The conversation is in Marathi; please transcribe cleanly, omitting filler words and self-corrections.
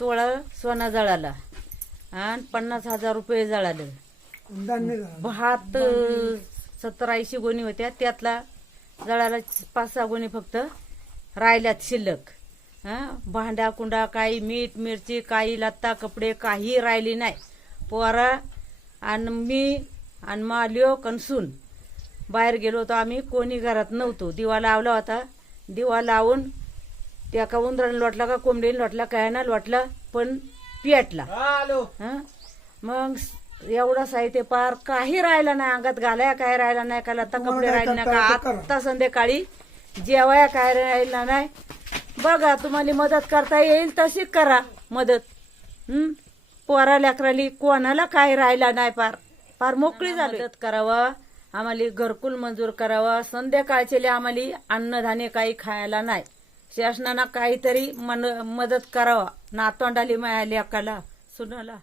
तोळा सोना जळाला आणि 50,000 रुपये जळाले. भात 70-80 गोणी होत्या, त्यातला जळाला 5-6 गोणी फक्त राहिल्यात शिल्लक. भांड्या कुंडा काही मीठ मिरची काही लत्ता कपडे काही राहिली नाही. पोरा आणि मी आणि माल्यो कनसून बाहेर गेलो होतो आम्ही, कोणी घरात नव्हतो. दिवा लावला होता, दिवा लावून त्या का उंदराने लोटला का कोंबडीने लोटला काय ना लोटला, पण पेटला. मग एवढा साहित्य पार काही राहिला नाही, अंगात घालाया काय राहिला नाही, का लत्ता कपडे राहिले नाही, का आता संध्याकाळी जेवाया काय राहिला नाही. बघा तुम्हाला मदत करता येईल तशी करा मदत. पोरा लेकराली कोणाला काय राहिला नाही, पार पार मोकळी झाली. मदत करावा, आम्हाला घरकुल मंजूर करावा. संध्याकाळचे आम्हाला अन्नधान्य काही खायला नाही. शासनानं काहीतरी मदत करावा. नातवंडाली माया लेकाला सुनाला.